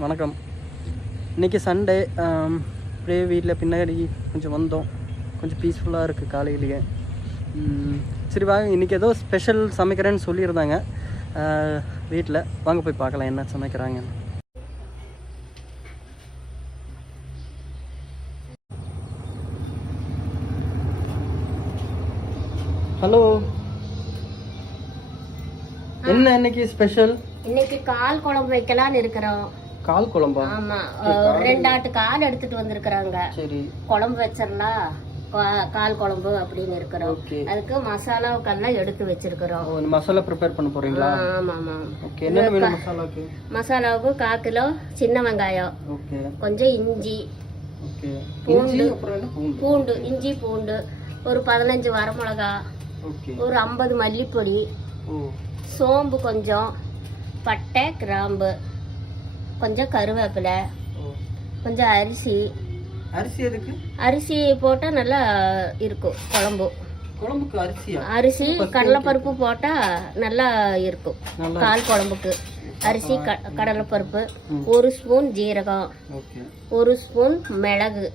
வணக்கம். இன்றைக்கி சண்டே. அப்படியே வீட்டில் பின்னாடி கொஞ்சம் வந்தோம். கொஞ்சம் பீஸ்ஃபுல்லாக இருக்குது காலையிலேயே. சரி வாங்க, இன்றைக்கி ஏதோ ஸ்பெஷல் சமைக்கிறேன்னு சொல்லியிருந்தாங்க வீட்டில். வாங்க போய் பார்க்கலாம் என்ன சமைக்கிறாங்கன்னு. ஹலோ, என்ன இன்னைக்கு ஸ்பெஷல்? இன்னைக்கு கால் குழம்பு வைக்கலாம்னு இருக்கிறோம். கால் குழம்பா? ஆமா, 2 ஆட்டு கால் எடுத்துட்டு வந்திருக்கிறாங்க. சரி, குழம்பு வச்சிடலாம், கால் குழம்பு அப்படின்னு இருக்கிறோம். அதுக்கு மசாலாவுக்கெல்லாம் எடுத்து வச்சிருக்கிறோம். மசாலா ப்ரிப்பேர் பண்ண போறீங்களா? ஆமா ஆமா. ஓகே, என்ன வேணும் மசாலாவுக்கு? மசாலாவுக்கு 1/4 கிலோ சின்ன வெங்காயம், ஓகே, கொஞ்சம் இஞ்சி, ஓகே, பூண்டு, இஞ்சி பூண்டு, ஒரு 15 வரமிளகா, ஒரு 50 மல்லிப்பொடி, சோம்பு கொஞ்சம், பட்டை கிராம்பு, கொஞ்சம் கருவேப்பிலை, கொஞ்சம் அரிசி. அரிசி எதுக்கு? அரிசி போட்டால் நல்லா இருக்கும் குழம்பு. குழம்புக்கு அரிசி கடலைப்பருப்பு போட்டால் நல்லா இருக்கும் கால் குழம்புக்கு. அரிசி கடலைப்பருப்பு, 1 ஸ்பூன் ஜீரகம், 1 ஸ்பூன் மிளகு,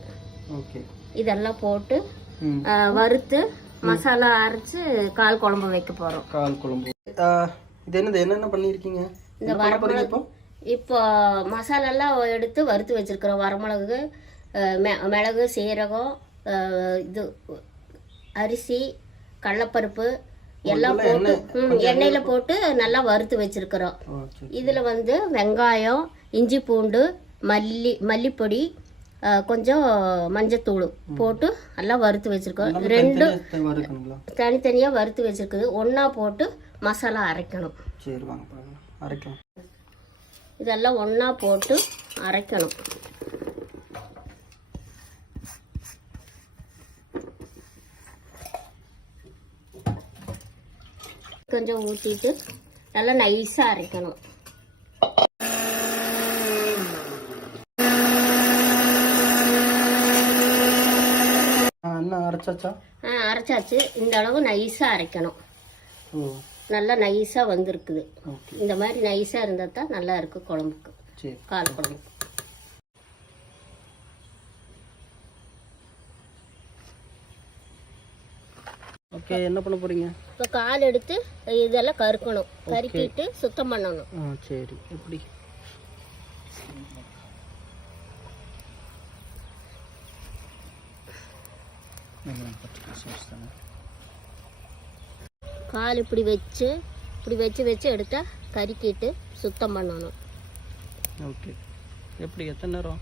இதெல்லாம் போட்டு வறுத்து மசாலா அரைச்சு கால் குழம்பு வைக்க போறோம். கால் குழம்பு இது என்னென்ன பண்ணிருக்கீங்க? இந்த வரமிளகு இப்போ மசாலெல்லாம் எடுத்து வறுத்து வச்சிருக்கிறோம். வரமிளகு, மிளகு, சீரகம், இது அரிசி, கடலைப்பருப்பு எல்லாம் போட்டு எண்ணெயில போட்டு நல்லா வறுத்து வச்சிருக்கிறோம். இதுல வெங்காயம், இஞ்சி பூண்டு, மல்லிப்பொடி, கொஞ்சம் மஞ்சத்தூள் போட்டு எல்லாம் வறுத்து வச்சிருக்கோம். 2 தனித்தனியாக வறுத்து வச்சிருக்குது. ஒன்றா போட்டு மசாலா அரைக்கணும். சரி வாங்க அரைக்கலாம். இதெல்லாம் ஒன்றா போட்டு அரைக்கணும். கொஞ்சம் ஊற்றிட்டு நல்லா நைஸாக அரைக்கணும். அரைச்சாச்சு. இந்த அளவு நைஸா அரைக்கணும். நல்லா நைஸா வந்திருக்குது. இந்த மாதிரி நைஸா இருந்தா தான் நல்லா இருக்கு குழம்புக்கு, கால் குழம்பு. ஓகே, என்ன பண்ண போறீங்க? இப்போ கால் எடுத்து இதெல்லாம் கறுக்கணும். கறுக்கிட்டு சுத்தம் பண்ணணும். சரி, எப்படி? கால் இப்படி வச்சு எடுத்தா கறிக்கிட்டு சுத்தம் பண்ணணும். ஓகே, எப்படி எத்தனை நேரம்?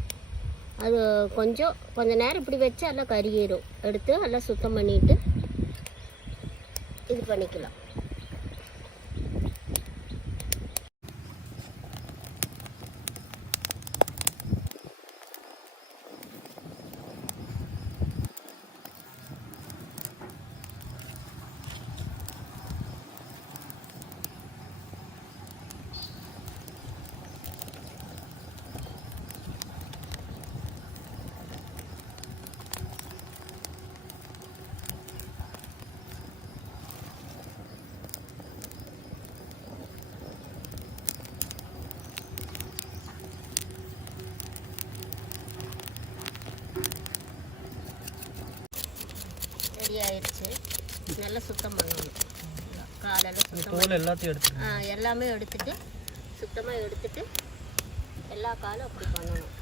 அது கொஞ்ச நேரம் இப்படி வச்சு எல்லாம் கறியிடும். எடுத்து எல்லாம் சுத்தம் பண்ணிட்டு இது பண்ணிக்கலாம். ரெடி ஆயிடுச்சு. நல்லா சுத்தம் பண்ணணும். காலெல்லாம் சுத்தம் எல்லாத்தையும் எடுத்து எல்லாமே எடுத்துட்டு சுத்தமாக எடுத்துட்டு எல்லா காலும் அப்படி பண்ணணும்.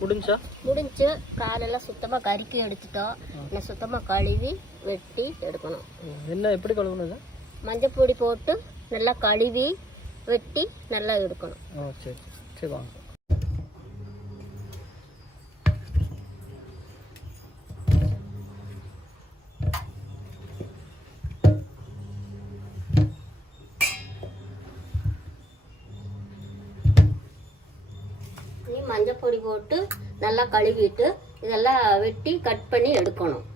முடிஞ்சா முடிஞ்சு காலெல்லாம் சுத்தமாக கறிக்கி எடுத்துட்டோம். இன்னும் சுத்தமாக கழுவி வெட்டி எடுக்கணும். என்ன எப்படி கழுவுனது? மஞ்சள் பொடி போட்டு நல்லா கழுவி வெட்டி நல்லா எடுக்கணும். சரி சரி வாங்க. மஞ்சள் பொடி போட்டு நல்லா கழுவிட்டு இதெல்லாம் வெட்டி கட் பண்ணி எடுக்கணும்.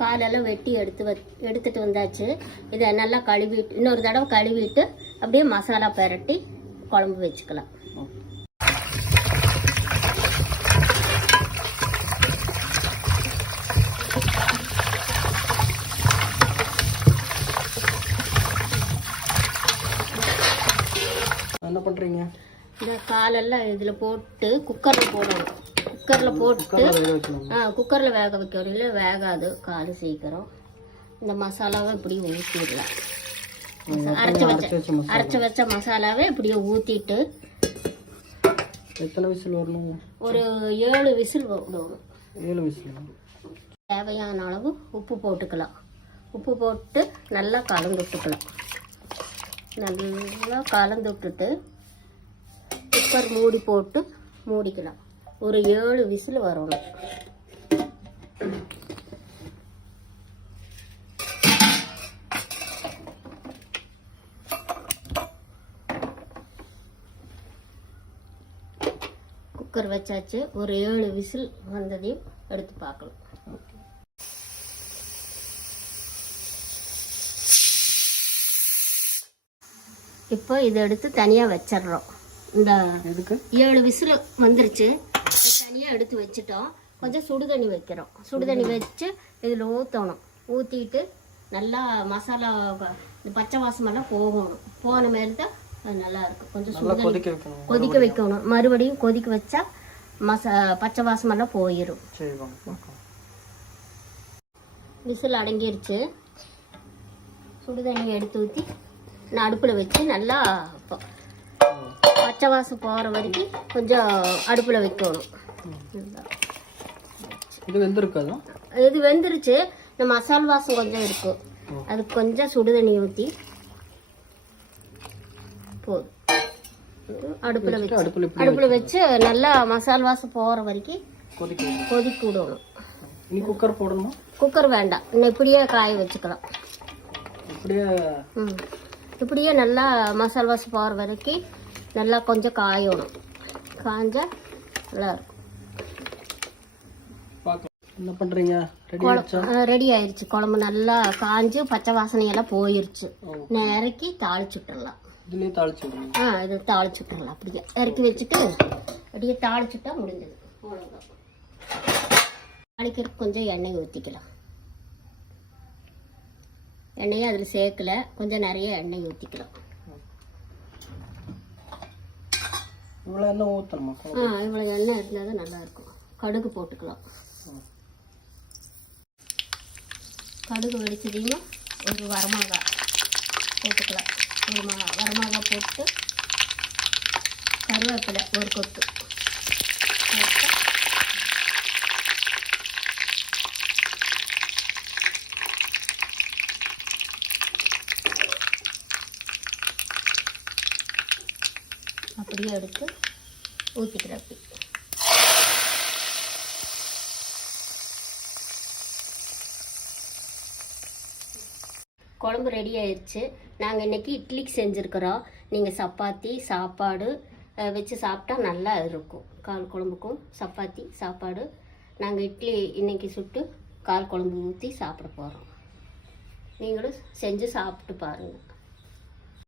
காலெல்லாம் வெட்டி எடுத்துட்டு வந்தாச்சு. இதை நல்லா கழுவிட்டு இன்னொரு தடவை கழுவிட்டு அப்படியே மசாலா பெரட்டி குழம்பு வச்சுக்கலாம். என்ன பண்ணுறீங்க? இந்த காலெல்லாம் இதில் போட்டு குக்கரில் போடணும். குக்கரில் போட்டு குக்கரில் வேக வைக்கணும். இல்லை வேகாது கால் சீக்கிரம். இந்த மசாலாவை இப்படி ஊற்றிடலாம். அரைச்சி வச்ச மசாலாவை இப்படியே ஊற்றிட்டு எத்தனை விசில் வரணும்? ஒரு 7 விசில் விடணும். 7 விசில். தேவையான அளவு உப்பு போட்டுக்கலாம். உப்பு போட்டு நல்லா கலந்து விட்டுக்கலாம். நல்லா கலந்து விட்டுட்டு குக்கர் மூடி போட்டு மூடிக்கலாம். ஒரு 7 விசில் வரணும். குக்கர் வச்சாச்சு. ஒரு 7 விசில் வந்ததையும் எடுத்து பார்க்கலாம். இப்போ இதை எடுத்து தனியாக வச்சிடுறோம். இந்த 7 விசில் வந்துருச்சு. தனியாக எடுத்து வச்சுட்டோம். கொஞ்சம் சுடு தண்ணி வைக்கிறோம். சுடு தண்ணி வச்சு இதில் ஊற்றணும். ஊற்றிட்டு நல்லா மசாலா இந்த பச்சை வாசமெல்லாம் போகணும். போன மாதிரி தான் அது நல்லா இருக்கும். கொஞ்சம் சுடு தண்ணி கொதிக்க வைக்கணும். மறுபடியும் கொதிக்க வச்சா பச்சை வாசமெல்லாம் போயிடும். விசில் அடங்கிருச்சு. சுடு தண்ணி எடுத்து ஊற்றி நான் அடுப்பில் வச்சு நல்லா பச்சை வாசம் போகிற வரைக்கும் கொஞ்சம் அடுப்பில் வைக்கணும். இது வெந்துருச்சு. இந்த மசால் வாசம் கொஞ்சம் இருக்கும். அதுக்கு கொஞ்சம் சுடு தண்ணி ஊற்றி போதும். அடுப்பில் வச்சு நல்லா மசால் வாசம் போகிற வரைக்கும் கொதிக்க விடணும். குக்கர் போடணும்? குக்கர் வேண்டாம். இன்னும் இப்படியே காய வச்சுக்கலாம். இப்படியே நல்லா மசால் வாசம் போகிற வரைக்கும் நல்லா கொஞ்சம் காயணும். காஞ்சா நல்லா இருக்கும். என்ன பண்ணுறீங்க? ரெடி ஆயிடுச்சு. குழம்பு நல்லா காஞ்சு பச்சை வாசனையெல்லாம் போயிருச்சு. நான் இறக்கி தாளிச்சு விட்டுடலாம். இது தாளிச்சு விட்டுடலாம். அப்படியே இறக்கி வச்சுட்டு அப்படியே தாளிச்சுட்டா முடிஞ்சது. அவ்வளோதான். தாளிக்கிறதுக்கு கொஞ்சம் எண்ணெய் ஊற்றிக்கலாம். எண்ணெயை அதில் சேர்க்கல. கொஞ்சம் நிறைய எண்ணெய் ஊற்றிக்கலாம். இவ்வளோ எண்ணெய் ஊற்றணுமா? இவ்வளோ எண்ணெய் இருந்தால் தான் நல்லாயிருக்கும். கடுகு போட்டுக்கலாம். கடுகு வெடிச்சதையும் ஒரு வரமிளகாய் போட்டுக்கலாம். வரமிளகாய் போட்டு கருவேப்பிலை ஒரு கொத்து போட்டு அப்படியே எடுத்து ஊற்றிக்கிறேன். அப்படி குழம்பு ரெடி ஆயிடுச்சு. நாங்கள் இன்றைக்கி இட்லிக்கு செஞ்சுருக்குறோம். நீங்கள் சப்பாத்தி சாப்பாடு வச்சு சாப்பிட்டா நல்லா இருக்கும். கால் குழம்புக்கும் சப்பாத்தி சாப்பாடு நாங்கள் இட்லி இன்னைக்கு சுட்டு கால் குழம்பு ஊற்றி சாப்பிட போகிறோம். நீங்களும் செஞ்சு சாப்பிட்டு பாருங்கள்.